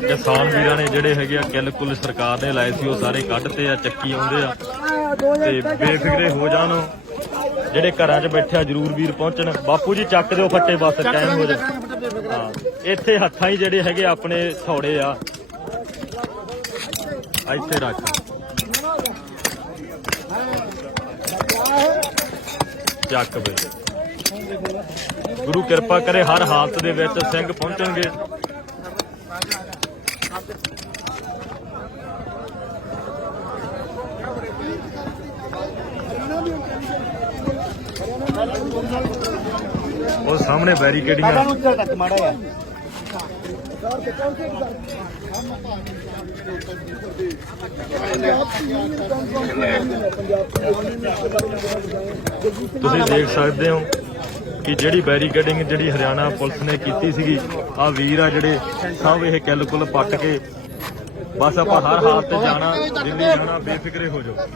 ਕਿਸਾਨ ਵੀਰਾਂ ਨੇ ਜਿਹੜੇ ਹੈਗੇ ਆ ਕਿੱਲ ਕੁੱਲ ਸਰਕਾਰ ਨੇ ਲਾਏ ਸੀ ਉਹ ਸਾਰੇ ਕੱਢਤੇ ਆ ਚੱਕੀ ਆਉਂਦੇ ਆ। ਤੇ ਬੇਫਿਕਰੇ ਹੋ ਜਾਣ ਜਿਹੜੇ ਘਰਾਂ 'ਚ ਬੈਠੇ ਆ ਜਰੂਰ ਵੀਰ ਪਹੁੰਚਣ। ਬਾਪੂ ਜੀ ਚੱਕ ਦਿਓ ਫੱਟੇ ਬਸ ਟਾਈਮ ਹੋ ਜਾ। ਹਾਂ ਇੱਥੇ ਹੱਥਾਂ ਹੀ ਜਿਹੜੇ ਹੈਗੇ ਆਪਣੇ ਥੋੜੇ ਆ। ਇੱਥੇ ਰੱਖ। ਚੱਕ ਬਈ। ਗੁਰੂ ਕਿਰਪਾ ਕਰੇ ਹਰ ਹਾਲਤ ਦੇ ਵਿੱਚ ਸਿੰਘ ਪਹੁੰਚਣਗੇ। ਉਹ ਸਾਹਮਣੇ ਬੈਰੀਕੇਡਿੰਗ। ਆ ਤੁਸੀਂ ਦੇਖ ਸਕਦੇ ਹੋ ਕਿ ਜਿਹੜੀ ਬੈਰੀਕੇਡਿੰਗ ਜਿਹੜੀ ਹਰਿਆਣਾ ਪੁਲਿਸ ਨੇ ਕੀਤੀ ਸੀਗੀ ਆ ਵੀਰ ਆ ਜਿਹੜੇ ਸਭ ਇਹ ਕਿੱਲ ਕੁੱਲ ਪੱਟ ਕੇ ਬਸ ਆਪਾਂ ਹਰ ਹਾਲਤ 'ਚ ਜਾਣਾ ਦਿੱਲੀ ਜਾਣਾ ਬੇਫਿਕਰੇ ਹੋ ਜਾਓ।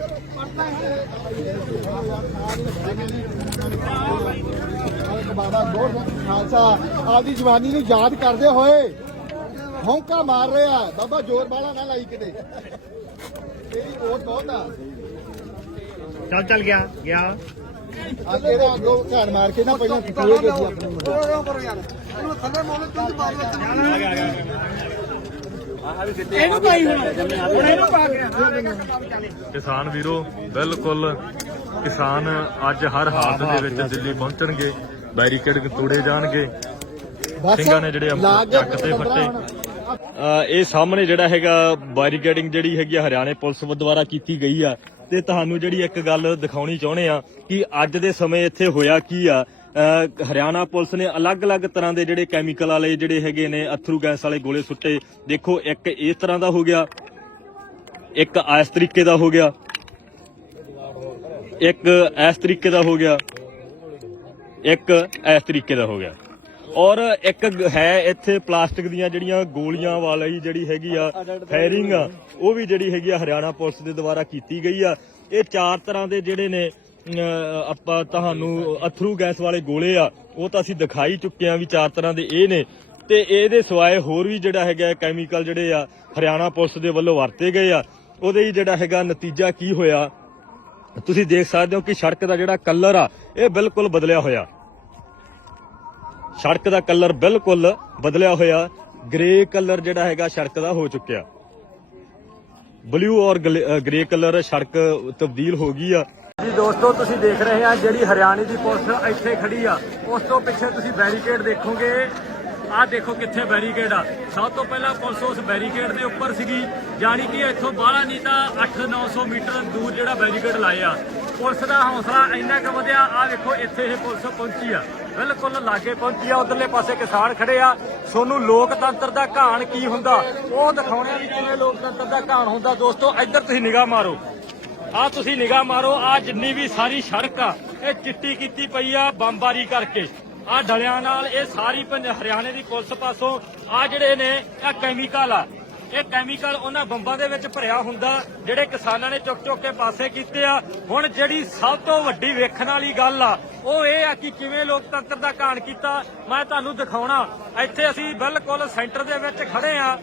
ਬਾਬਾ ਗੋਰ ਖਾਲਸਾ ਆਪਦੀ ਜਵਾਨੀ ਨੂੰ ਯਾਦ ਕਰਦੇ ਹੋਏ ਹੌਂਕਾ ਮਾਰ ਰਿਹਾ ਬਾਬਾ ਜ਼ੋਰ ਵਾਲਾ ਨਾ ਲਾਈ ਕਿਤੇ। ਤੇਰੀ ਕੋਟ ਬਹੁਤ ਆ। ਚੱਲ ਚੱਲ ਗਿਆ ਗਿਆ। ਆ ਕਿਹੜਾ ਅੱਗੋਂ ਘਰ ਮਾਰ ਕੇ ਨਾ ਪਹਿਲਾਂ ਪੀਏ ਗਏ ਸੀ ਆਪਣੇ ਮੁੰਡੇ। ਇਹਨੂੰ ਪਾਈ ਹੁਣ। ਹੁਣ ਇਹਨੂੰ ਪਾ ਕੇ। ਕਿਸਾਨ ਵੀਰੋ ਬਿਲਕੁਲ ਕਿਸਾਨ ਅੱਜ ਹਰ ਹਾਲਤ ਦੇ ਵਿੱਚ ਦਿੱਲੀ ਪਹੁੰਚਣਗੇ ਬੈਰੀਕੇਡ ਤੋੜੇ ਜਾਣਗੇ। ਸਿੰਘਾਂ ਨੇ ਜਿਹੜੇ ਚੱਕ ਤੇ ਫੱਟੇ। ਇਹ ਸਾਹਮਣੇ ਜਿਹੜਾ ਹੈਗਾ ਬੈਰੀਕੇਡਿੰਗ ਜਿਹੜੀ ਹੈਗੀ ਆ ਹਰਿਆਣੇ ਪੁਲਿਸ ਦੁਆਰਾ ਕੀਤੀ ਗਈ ਆ। ਤੇ ਤੁਹਾਨੂੰ ਜਿਹੜੀ ਇੱਕ ਗੱਲ ਦਿਖਾਉਣੀ ਚਾਹੁੰਦੇ ਆ ਕਿ ਅੱਜ ਦੇ ਸਮੇਂ ਇੱਥੇ ਹੋਇਆ ਕੀ ਆ? ਹਰਿਆਣਾ ਪੁਲਿਸ ਨੇ ਅਲੱਗ-ਅਲੱਗ ਤਰ੍ਹਾਂ ਦੇ ਜਿਹੜੇ ਕੈਮੀਕਲ ਵਾਲੇ ਜਿਹੜੇ ਹੈਗੇ ਨੇ, ਅਥਰੂ ਗੈਸ ਵਾਲੇ ਗੋਲੇ ਸੁੱਟੇ। ਦੇਖੋ, ਇੱਕ ਇਸ ਤਰ੍ਹਾਂ ਦਾ ਹੋ ਗਿਆ, ਇੱਕ ਇਸ ਤਰੀਕੇ ਦਾ ਹੋ ਗਿਆ, ਇੱਕ ਇਸ ਤਰੀਕੇ ਦਾ ਹੋ ਗਿਆ, ਇੱਕ ਇਸ ਤਰੀਕੇ ਦਾ ਹੋ ਗਿਆ। ਔਰ ਇੱਕ ਹੈ ਇੱਥੇ ਪਲਾਸਟਿਕ ਦੀਆਂ ਜਿਹੜੀਆਂ ਗੋਲੀਆਂ ਵਾਲੀ ਜਿਹੜੀ ਹੈਗੀ ਆ ਫਾਇਰਿੰਗ ਆ ਉਹ ਵੀ ਜਿਹੜੀ ਹੈਗੀ ਆ ਹਰਿਆਣਾ ਪੁਲਿਸ ਦੇ ਦੁਆਰਾ ਕੀਤੀ ਗਈ ਆ। ਇਹ ਚਾਰ ਤਰ੍ਹਾਂ ਦੇ ਜਿਹੜੇ ਨੇ ਆਪਾਂ ਤੁਹਾਨੂੰ ਅਥਰੂ ਗੈਸ ਵਾਲੇ ਗੋਲੇ ਆ ਉਹ ਤਾਂ ਅਸੀਂ ਦਿਖਾਈ ਚੁੱਕੇ ਆ ਵੀ ਚਾਰ ਤਰ੍ਹਾਂ ਦੇ ਇਹ ਨੇ। ਤੇ ਇਹਦੇ ਸਿਵਾਏ ਹੋਰ ਵੀ ਜਿਹੜਾ ਹੈਗਾ ਕੈਮੀਕਲ ਜਿਹੜੇ ਆ ਹਰਿਆਣਾ ਪੁਲਿਸ ਦੇ ਵੱਲੋਂ ਵਰਤੇ ਗਏ ਆ। ਉਹਦੇ ਹੀ ਜਿਹੜਾ ਹੈਗਾ ਨਤੀਜਾ ਕੀ ਹੋਇਆ? ਤੁਸੀਂ ਦੇਖ ਸਕਦੇ ਹੋ ਕਿ ਸੜਕ ਦਾ ਜਿਹੜਾ ਕਲਰ ਆ ਇਹ ਬਿਲਕੁਲ ਬਦਲਿਆ ਹੋਇਆ। ਸੜਕ ਦਾ ਕਲਰ ਬਿਲਕੁਲ ਬਦਲਿਆ ਹੋਇਆ। ਗ੍ਰੇ ਕਲਰ ਜਿਹੜਾ ਹੈਗਾ ਸੜਕ ਦਾ ਹੋ ਚੁੱਕਿਆ। ਬਲੂ ਔਰ ਗ੍ਰੇ ਕਲਰ ਸੜਕ ਤਬਦੀਲ ਹੋ ਗਈ ਆ। ਜੀ ਦੋਸਤੋ, ਤੁਸੀਂ ਦੇਖ ਰਹੇ ਆ ਜਿਹੜੀ ਹਰਿਆਣੇ ਦੀ ਪੁਲਿਸ ਇੱਥੇ ਖੜੀ ਆ। ਉਸ ਤੋਂ ਪਿੱਛੇ ਤੁਸੀਂ ਬੈਰੀਕੇਡ ਦੇਖੋਗੇ। ਆਹ ਦੇਖੋ ਕਿੱਥੇ ਬੈਰੀਕੇਡ ਆ। ਸਭ ਤੋਂ ਪਹਿਲਾਂ ਪੁਲਿਸ ਉਸ ਬੈਰੀਕੇਡ ਦੇ ਉੱਪਰ ਸੀਗੀ। ਜਾਣੀ ਕਿ ਇੱਥੋਂ ਬਾਹਲਾ ਨਹੀਂ ਤਾਂ 8-900 ਮੀਟਰ ਦੂਰ ਜਿਹੜਾ ਬੈਰੀਕੇਡ ਲਾਇਆ। ਪੁਲਿਸ ਦਾ ਹੌਸਲਾ ਇੰਨਾ ਕੁ ਵਧਿਆ। ਆ ਦੇਖੋ ਇੱਥੇ ਇਹ ਪੁਲਿਸ ਪਹੁੰਚੀ ਆ। ਬਿਲਕੁਲ ਲਾਗੇ ਪਹੁੰਚੀ ਆ, ਉਧਰਲੇ ਪਾਸੇ ਕਿਸਾਨ ਖੜੇ ਆ। ਸੋਨੂੰ ਲੋਕਤੰਤਰ ਦਾ ਘਾਣ ਕੀ ਹੁੰਦਾ? ਉਹ ਦਿਖਾਉਣੇ ਆ ਵੀ ਕਿਵੇਂ ਲੋਕਤੰਤਰ ਦਾ ਘਾਣ ਹੁੰਦਾ। ਦੋਸਤੋ, ਇੱਧਰ ਤੁਸੀਂ ਨਿਗਾਹ ਮਾਰੋ। ਆ ਤੁਸੀਂ ਨਿਗਾਹ ਮਾਰੋ ਆ ਜਿੰਨੀ ਵੀ ਸਾਰੀ ਸੜਕ ਆ, ਇਹ ਚਿੱਟੀ ਕੀਤੀ ਪਈ ਆ ਬੰਬਾਰੀ ਕਰਕੇ। ਆ ਡਲਿਆਂ ਨਾਲ ਇਹ ਸਾਰੀ ਹਰਿਆਣੇ ਦੀ ਪੁਲਿਸ ਪਾਸੋਂ ਆ ਜਿਹੜੇ ਨੇ ਇਹ ਕੈਮੀਕਲ ਆ। ਇਹ ਕੈਮੀਕਲ ਉਹਨਾਂ ਬੰਬਾਂ ਦੇ ਵਿੱਚ ਭਰਿਆ ਹੁੰਦਾ ਜਿਹੜੇ ਕਿਸਾਨਾਂ ਨੇ ਚੁੱਕ ਚੁੱਕ ਕੇ ਪਾਸੇ ਕੀਤੇ ਆ। ਹੁਣ ਜਿਹੜੀ ਸਭ ਤੋਂ ਵੱਡੀ ਵੇਖਣ ਵਾਲੀ ਗੱਲ ਆ ਉਹ ਇਹ ਆ ਕਿ ਕਿਵੇਂ ਲੋਕਤੰਤਰ ਦਾ ਘਾਣ ਕੀਤਾ। ਮੈਂ ਤੁਹਾਨੂੰ ਦਿਖਾਉਣਾ ਇੱਥੇ ਅਸੀਂ ਬਿਲਕੁਲ ਸੈਂਟਰ ਦੇ ਵਿੱਚ ਖੜੇ ਆ।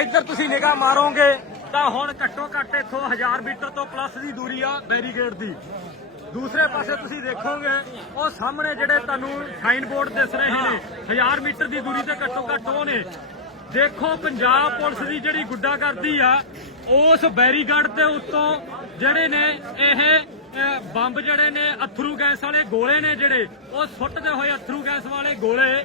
ਇੱਧਰ ਤੁਸੀਂ ਨਿਗਾਹ ਮਾਰੋਗੇ ਤਾਂ ਹੁਣ ਘੱਟੋ ਘੱਟ ਇੱਥੋਂ 1000 ਮੀਟਰ ਤੋਂ ਪਲੱਸ ਦੀ ਦੂਰੀ ਆ ਬੈਰੀਕੇਡ ਦੀ। ਦੂਸਰੇ ਪਾਸੇ ਤੁਸੀਂ ਦੇਖੋਗੇ ਉਹ ਸਾਹਮਣੇ ਜਿਹੜੇ ਤੁਹਾਨੂੰ ਸਾਈਨ ਬੋਰਡ ਦਿਸ ਰਹੇ ਨੇ 1000 ਮੀਟਰ ਦੀ ਦੂਰੀ ਤੇ ਘੱਟੋ ਘੱਟ ਉਹ ਨੇ। ਦੇਖੋ, ਪੰਜਾਬ ਪੁਲਿਸ ਦੀ ਜਿਹੜੀ ਗੁੱਡਾ ਕਰਦੀ ਆ, ਉਸ ਬੈਰੀਗੇਡ ਦੇ ਉੱਤੋਂ ਜਿਹੜੇ ਨੇ, ਇਹ ਬੰਬ ਜਿਹੜੇ ਨੇ, ਅਥਰੂ ਗੈਸ ਵਾਲੇ ਗੋਲੇ ਨੇ ਜਿਹੜੇ, ਉਹ ਸੁੱਟਦੇ ਹੋਏ ਅਥਰੂ ਗੈਸ ਵਾਲੇ ਗੋਲੇ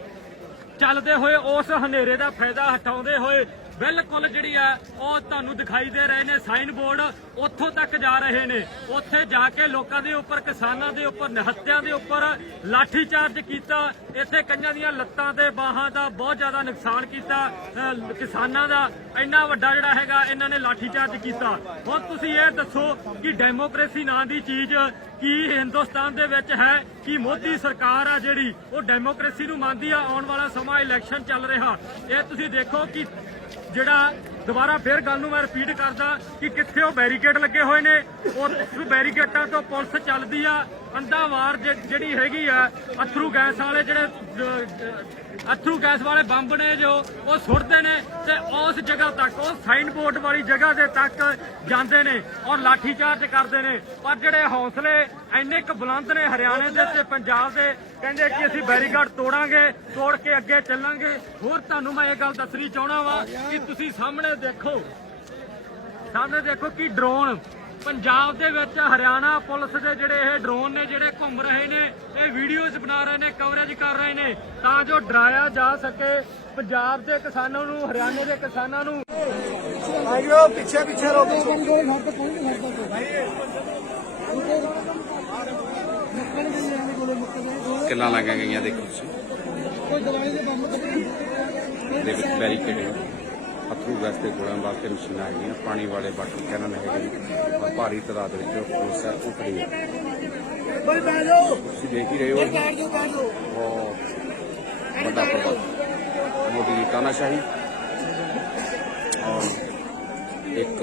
ਚੱਲਦੇ ਹੋਏ ਉਸ ਹਨੇਰੇ ਦਾ ਫਾਇਦਾ ਹਟਾਉਂਦੇ ਹੋਏ ਬਿਲਕੁਲ ਜਿਹੜੀ ਆ, ਉਹ ਤੁਹਾਨੂੰ ਦਿਖਾਈ ਦੇ ਰਹੇ ਨੇ ਸਾਈਨ ਬੋਰਡ ਉੱਥੋਂ ਤੱਕ ਜਾ ਰਹੇ ਨੇ। ਉੱਥੇ ਜਾ ਕੇ ਲੋਕਾਂ ਦੇ ਉੱਪਰ, ਕਿਸਾਨਾਂ ਦੇ ਉੱਪਰ, ਨਿਹੱਤਿਆਂ ਦੇ ਉੱਪਰ ਲਾਠੀ ਚਾਰਜ ਕੀਤਾ। ਇੱਥੇ ਕਈਆਂ ਦੀਆਂ ਲੱਤਾਂ ਤੇ ਬਾਹਾਂ ਦਾ ਬਹੁਤ ਜ਼ਿਆਦਾ ਨੁਕਸਾਨ ਕੀਤਾ। ਕਿਸਾਨਾਂ ਦਾ ਇੰਨਾ ਵੱਡਾ ਜਿਹੜਾ ਹੈਗਾ, ਇਹਨਾਂ ਨੇ ਲਾਠੀ ਚਾਰਜ ਕੀਤਾ। ਹੁਣ ਤੁਸੀਂ ਇਹ ਦੱਸੋ ਕਿ ਡੈਮੋਕ੍ਰੇਸੀ ਨਾਂ ਦੀ ਚੀਜ਼ ਕੀ ਹਿੰਦੁਸਤਾਨ ਦੇ ਵਿੱਚ ਹੈ, ਕਿ ਮੋਦੀ ਸਰਕਾਰ ਆ ਜਿਹੜੀ, ਉਹ ਡੈਮੋਕ੍ਰੇਸੀ ਨੂੰ ਮੰਨਦੀ ਆ? ਆਉਣ ਵਾਲਾ ਸਮਾਂ ਇਲੈਕਸ਼ਨ ਚੱਲ ਰਿਹਾ। ਇਹ ਤੁਸੀਂ ਦੇਖੋ ਕਿ ਜਿਹੜਾ ਦੁਬਾਰਾ ਫੇਰ ਗੱਲ ਨੂੰ ਮੈਂ ਰਿਪੀਟ ਕਰਦਾ ਕਿ ਕਿੱਥੇ ਉਹ ਬੈਰੀਕੇਡ ਲੱਗੇ ਹੋਏ ਨੇ। ਉਸ ਬੈਰੀਕੇਡਾਂ ਤੋਂ ਪੁਲਿਸ ਚੱਲਦੀ ਆ। ਅੰਦਾਵਾਰ ਜਿਹੜੀ ਹੈਗੀ ਆ, ਅਥਰੂ ਗੈਸ ਵਾਲੇ ਜਿਹੜੇ ਅਥਰੂ ਗੈਸ ਵਾਲੇ ਬੰਬ ਨੇ ਜੋ ਉਹ ਸੁੱਟਦੇ ਨੇ ਤੇ ਉਸ ਜਗ੍ਹਾ ਤੱਕ, ਉਹ ਸਾਈਨ ਬੋਰਡ ਵਾਲੀ ਜਗ੍ਹਾ ਦੇ ਤੱਕ ਜਾਂਦੇ ਨੇ ਔਰ ਲਾਠੀ ਚਾਰਜ ਕਰਦੇ ਨੇ। ਪਰ ਜਿਹੜੇ ਹੌਸਲੇ ਇੰਨੇ ਕੁ ਬੁਲੰਦ ਨੇ ਹਰਿਆਣੇ ਦੇ ਤੇ ਪੰਜਾਬ ਦੇ, ਕਹਿੰਦੇ ਕਿ ਅਸੀਂ ਬੈਰੀਗਾਰਡ ਤੋੜਾਂਗੇ, ਤੋੜ ਕੇ ਅੱਗੇ ਚੱਲਾਂਗੇ। ਹੋਰ ਤੁਹਾਨੂੰ ਮੈਂ ਇਹ ਗੱਲ ਦੱਸਣੀ ਚਾਹਣਾ ਵਾ ਕਿ ਤੁਸੀਂ ਸਾਹਮਣੇ ਦੇਖੋ ਸਾਹਮਣੇ ਦੇਖੋ ਕਿ ਡਰੋਨ ਪੰਜਾਬ ਦੇ ਵਿੱਚ ਹਰਿਆਣਾ ਪੁਲਿਸ ਦੇ ਜਿਹੜੇ ਇਹ ਡਰੋਨ ਨੇ ਜਿਹੜੇ ਘੁੰਮ ਰਹੇ ਨੇ ਇਹ ਵੀਡੀਓਜ਼ ਬਣਾ ਰਹੇ ਨੇ ਕਵਰੇਜ ਕਰ ਰਹੇ ਨੇ ਤਾਂ ਜੋ ਡਰਾਇਆ ਜਾ ਸਕੇ ਪੰਜਾਬ ਦੇ ਕਿਸਾਨਾਂ ਨੂੰ ਹਰਿਆਣੇ ਦੇ ਕਿਸਾਨਾਂ ਨੂੰ। ਆਇਓ ਪਿੱਛੇ ਪਿੱਛੇ ਰੋਕੋ। ਕਿੱਲਾਂ ਲੱਗੀਆਂ ਗਈਆਂ ਦੇਖੋ ਤੁਸੀਂ। ਦੇ ਵਿੱਚ ਬੈਰੀਕੇਡ। ਅਥਰੂ ਗੈਸ ਦੇ ਗੋਲਿਆਂ ਵਾਸਤੇ ਮਸ਼ੀਨਾਂ ਹੈਗੀਆਂ ਪਾਣੀ ਵਾਲੇ ਵਾਟਰ ਕੈਨਨ ਹੈਗੇ ਔਰ ਭਾਰੀ ਤਾਦਾਦ ਵਿੱਚ ਪੁਲਿਸ ਹੈ ਉਹ ਖੜੀ ਹੈ। ਤੁਸੀਂ ਦੇਖ ਹੀ ਰਹੇ ਹੋ। ਬਹੁਤ ਵੱਡਾ ਪ੍ਰਭਾਵ। ਮੋਦੀ ਦੀ ਤਾਨਾਸ਼ਾਹੀ। ਔਰ ਇੱਕ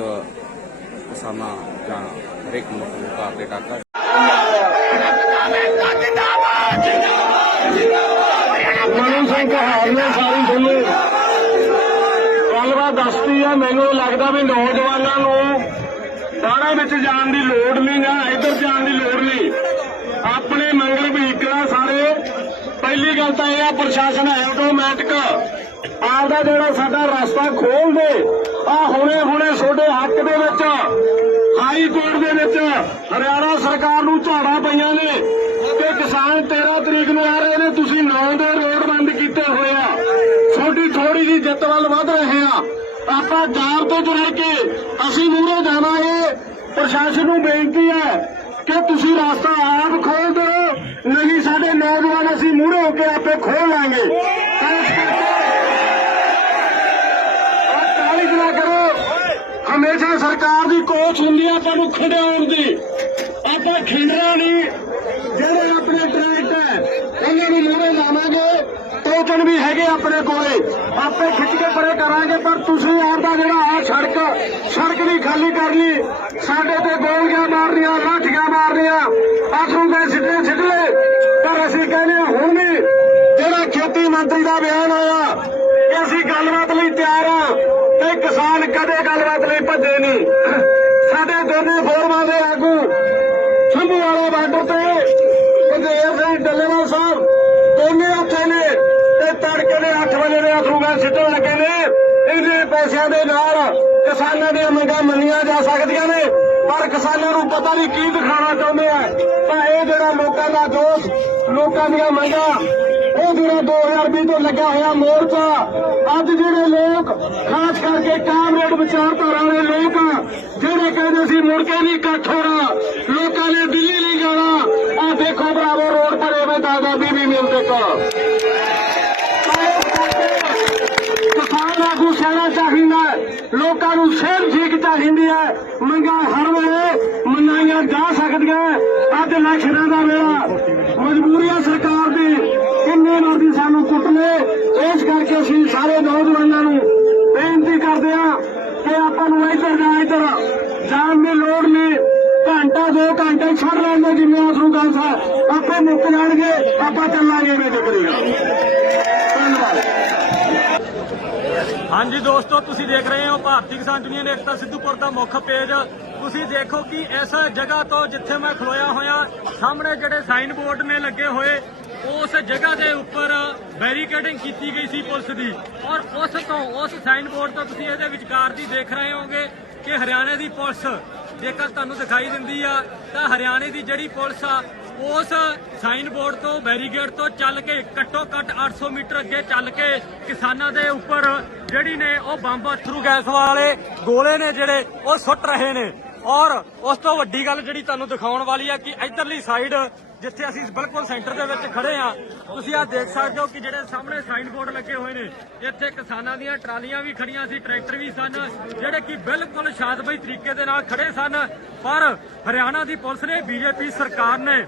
ਕਿਸਾਨਾਂ ਜਾਂ ਹਰੇਕ ਮਨੁੱਖ ਨੂੰ ਕਾਰ ਦੇ ਟਾਕਾ ਮਨੂ ਸਿੰਘ ਕਹਾਰ ਨੇ ਸਾਰੀ ਤੁਹਾਨੂੰ ਗੱਲਬਾਤ ਦੱਸਦੀ ਆ, ਮੈਨੂੰ ਲੱਗਦਾ ਵੀ ਨੌਜਵਾਨਾਂ ਨੂੰ ਬਾਹਰਾਂ ਵਿੱਚ ਜਾਣ ਦੀ ਲੋੜ ਨਹੀਂ ਜਾਂ ਇੱਧਰ ਜਾਣ ਦੀ ਲੋੜ ਨਹੀਂ। ਆਪਣੇ ਮੰਗਲ ਵਹੀਕਲਾਂ ਸਾਰੇ। ਪਹਿਲੀ ਗੱਲ ਤਾਂ ਇਹ ਆ, ਪ੍ਰਸ਼ਾਸਨ ਆਟੋਮੈਟਿਕ ਆਪਦਾ ਜਿਹੜਾ ਸਾਡਾ ਰਸਤਾ ਖੋਲ ਦੇ। ਆ ਹੁਣੇ ਹੁਣੇ ਤੁਹਾਡੇ ਹੱਕ ਦੇ ਵਿੱਚ, ਹਾਈ ਕੋਰਟ ਦੇ ਵਿੱਚ ਹਰਿਆਣਾ ਸਰਕਾਰ ਨੂੰ ਝਾੜਾ ਪਈਆਂ ਨੇ। ਕਿ ਕਿਸਾਨ 13 ਤਰੀਕ ਨੂੰ ਆ ਰਹੇ ਨੇ, ਤੁਸੀਂ 9 ਦੇ ਰੋਡ ਬੰਦ ਕੀਤੇ ਹੋਏ ਆ। ਛੋਟੀ ਥੋੜੀ ਜੀ ਜਿੱਤ ਵੱਲ ਵੱਧ ਰਹੇ ਆ। ਆਪਾਂ ਜਾਰ ਤੋਂ ਜੁੜ ਕੇ ਅਸੀਂ ਮੂਹਰੇ ਜਾਵਾਂਗੇ। ਪ੍ਰਸ਼ਾਸਨ ਨੂੰ ਬੇਨਤੀ ਹੈ ਕਿ ਤੁਸੀਂ ਰਸਤਾ ਆਪ ਖੋਲ ਦਿਓ, ਨਹੀਂ ਸਾਡੇ ਨੌਜਵਾਨ ਅਸੀਂ ਮੂਹਰੇ ਹੋ ਕੇ ਆਪੇ ਖੋਲ ਲਾਂਗੇ। ਤਾਂ ਇਸ ਹਮੇਸ਼ਾ ਸਰਕਾਰ ਦੀ ਕੋਚ ਹੁੰਦੀ ਆ ਤੁਹਾਨੂੰ ਨੂੰ ਖਿਡਾਉਣ ਦੀ। ਆਪਾਂ ਖਿੰਡਣਾ ਨਹੀਂ ਟੋਕਨ ਵੀ ਹੈਗੇ ਆਪਣੇ ਕੋਲੇ। ਆਪੇ ਖਿੱਚ ਕੇ ਪਰੇ ਕਰਾਂਗੇ, ਪਰ ਤੁਸੀਂ ਆਪਦਾ ਜਿਹੜਾ ਆ ਸੜਕ ਸੜਕ ਵੀ ਖਾਲੀ ਕਰ ਲਈ ਸਾਡੇ ਤੇ ਗੋਲੀਆਂ ਮਾਰਨੀਆਂ, ਲਾਠੀਆਂ ਮਾਰਨੀਆਂ ਆਖੂ ਦੇ ਸਿੱਟੇ ਸਿੱਟ ਪਰ ਅਸੀਂ ਕਹਿੰਦੇ ਹਾਂ, ਹੁਣ ਵੀ ਜਿਹੜਾ ਖੇਤੀ ਮੰਤਰੀ ਦਾ ਬਿਆਨ ਆਇਆ, ਕਿ ਅਸੀਂ ਗੱਲਬਾਤ ਲਈ ਤਿਆਰ ਆ ਤੇ ਕਿਸਾਨ ਕਦੇ ਗੱਲਬਾਤ ਲਈ ਭੱਜੇ ਨਹੀਂ। ਸਾਡੇ ਦੋਨੇ ਫੋਰਮਾਂ ਦੇ ਆਗੂ ਸ਼ੰਭੂ ਵਾਲੇ ਬਾਰਡਰ ਤੇ ਪੰਜੇਰ ਸਿੰਘ ਡੱਲੇਵਾਲ ਸਾਹਿਬ ਦੋਨੇ ਉੱਥੇ ਨੇ ਤੇ ਤੜਕੇ ਦੇ 8 ਵਜੇ ਦੇ ਅਥਰੂਗਾ ਸਿੱਟਣ ਲੱਗੇ ਨੇ ਇਹਦੇ ਪੈਸਿਆਂ ਦੇ ਨਾਲ ਕਿਸਾਨਾਂ ਦੀਆਂ ਮੰਗਾਂ ਮੰਨੀਆਂ ਜਾ ਸਕਦੀਆਂ ਨੇ ਪਰ ਕਿਸਾਨਾਂ ਨੂੰ ਪਤਾ ਨਹੀਂ ਕੀ ਦਿਖਾਉਣਾ ਚਾਹੁੰਦੇ ਆ। ਤਾਂ ਇਹ ਜਿਹੜਾ ਲੋਕਾਂ ਦਾ ਦੋਸ਼, ਲੋਕਾਂ ਦੀਆਂ ਮੰਗਾਂ, ਉਹ ਜਿਹੜਾ 2020 ਤੋਂ ਲੱਗਾ ਹੋਇਆ ਮੋਰਚਾ, ਅੱਜ ਜਿਹੜੇ ਲੋਕ, ਖਾਸ ਕਰਕੇ ਕਾਮਰੇਡ ਵਿਚਾਰਧਾਰਾ ਵਾਲੇ ਲੋਕ, ਜਿਹੜੇ ਕਹਿੰਦੇ ਸੀ ਮੁੜ ਕੇ ਨਹੀਂ ਇਕੱਠ ਹੋਣਾ, ਲੋਕਾਂ ਨੇ ਦਿੱਲੀ ਨਹੀਂ ਜਾਣਾ ਆ ਦੇਖੋ ਬਰਾਵੋ ਰੋਡ ਪਰ ਐਵੇਂ ਦਾਦਾ ਬੀਬੀ ਮਿਲਦੇ ਕੋ। ਕਿਸਾਨ ਆਗੂ ਸਹਿਣਾ ਚਾਹੀਦਾ ਲੋਕਾਂ ਨੂੰ ਸੇਧ ਠੀਕ ਚਾਹੀਦੀ ਹੈ, ਮੰਗਾਂ ਹਰ ਵੇਲੇ ਮਨਾਈਆਂ ਜਾ ਸਕਦੀਆਂ? ਅੱਜ ਇਲੈਕਸ਼ਨਾਂ ਦਾ ਵੇਲਾ। ਮਜਬੂਰੀ ਸਰਕਾਰ ਦੀ। ਕਿੰਨੇ ਮਰਦੀ ਸਾਨੂੰ ਕੁੱਟ ਲੈ। ਇਸ ਕਰਕੇ ਅਸੀਂ ਸਾਰੇ ਨੌਜਵਾਨਾਂ ਨੂੰ ਬੇਨਤੀ ਕਰਦੇ ਹਾਂ ਕਿ ਆਪਾਂ ਨੂੰ ਇੱਧਰ ਜਾਂ ਇੱਧਰ ਜਾਣ ਦੀ ਲੋੜ ਨਹੀਂ। ਘੰਟਾ, ਦੋ ਘੰਟੇ ਛੱਡ ਲੈਣ ਦੇ ਜਿੰਨੇ ਆਸਰੂ ਗੱਲ ਸਾ ਆਪੇ ਮੁੱਕ ਜਾਣਗੇ, ਆਪਾਂ ਚੱਲਾਂਗੇ ਵੇ ਹਾਂਜੀ ਦੋਸਤੋ, ਤੁਸੀਂ ਦੇਖ ਰਹੇ ਹੋ ਭਾਰਤੀ ਕਿਸਾਨ ਯੂਨੀਅਨ ਏਕਤਾ ਸਿੱਧੂਪੁਰ ਦਾ ਮੁੱਖ ਪੇਜ। ਤੁਸੀਂ ਦੇਖੋ ਕਿ ਇਸ ਜਗ੍ਹਾ ਤੋਂ ਜਿੱਥੇ ਮੈਂ ਖਲੋਇਆ ਹੋਇਆ, ਸਾਹਮਣੇ ਜਿਹੜੇ ਸਾਈਨ ਬੋਰਡ ਨੇ ਲੱਗੇ ਹੋਏ, ਉਸ ਜਗ੍ਹਾ ਦੇ ਉੱਪਰ ਬੈਰੀਕੇਡਿੰਗ ਕੀਤੀ ਗਈ ਸੀ ਪੁਲਿਸ ਦੀ। ਔਰ ਉਸ ਤੋਂ, ਉਸ ਸਾਈਨ ਬੋਰਡ ਤੋਂ ਤੁਸੀਂ ਇਹਦੇ ਵਿਚਕਾਰ ਦੀ ਦੇਖ ਰਹੇ ਹੋਗੇ ਕਿ ਹਰਿਆਣੇ ਦੀ ਪੁਲਿਸ, ਜੇਕਰ ਤੁਹਾਨੂੰ ਦਿਖਾਈ ਦਿੰਦੀ ਆ, ਤਾਂ ਹਰਿਆਣੇ ਦੀ ਜਿਹੜੀ ਪੁਲਿਸ ਆ ਉਸ ਸਾਈਨ ਬੋਰਡ ਤੋਂ ਬੈਰੀਗੇਡ ਤੋਂ ਚੱਲ ਕੇ, ਘੱਟੋ ਘੱਟ 800 ਮੀਟਰ ਅੱਗੇ ਚੱਲ ਕੇ ਕਿਸਾਨਾਂ ਦੇ ਉੱਪਰ ਜਿਹੜੀ ਨੇ ਉਹ ਬੰਬ ਅਥਰੂ ਗੈਸ ਵਾਲੇ ਗੋਲੇ ਨੇ ਜਿਹੜੇ, ਉਹ ਸੁੱਟ ਰਹੇ ਨੇ। ਔਰ ਉਸ ਤੋਂ ਵੱਡੀ ਗੱਲ ਜਿਹੜੀ ਤੁਹਾਨੂੰ ਦਿਖਾਉਣ ਵਾਲੀ ਆ ਕਿ ਇਧਰਲੀ ਸਾਈਡ ਜਿੱਥੇ ਅਸੀਂ ਬਿਲਕੁਲ ਸੈਂਟਰ ਦੇ ਵਿੱਚ ਖੜੇ ਆ, ਤੁਸੀਂ ਆ ਦੇਖ ਸਕਦੇ ਹੋ ਕਿ ਜਿਹੜੇ ਸਾਹਮਣੇ ਸਾਈਨ ਬੋਰਡ ਲੱਗੇ ਹੋਏ ਨੇ, ਇੱਥੇ ਕਿਸਾਨਾਂ ਦੀਆਂ ਟਰਾਲੀਆਂ ਵੀ ਖੜੀਆਂ ਸੀ ਟਰੈਕਟਰ ਵੀ ਸਨ, ਜਿਹੜੇ ਕਿ ਬਿਲਕੁਲ ਸ਼ਾਦਬਈ ਤਰੀਕੇ ਦੇ ਨਾਲ ਖੜੇ ਸਨ। ਪਰ ਹਰਿਆਣਾ ਦੀ ਪੁਲਿਸ ਨੇ, ਬੀਜੇਪੀ ਸਰਕਾਰ ਨੇ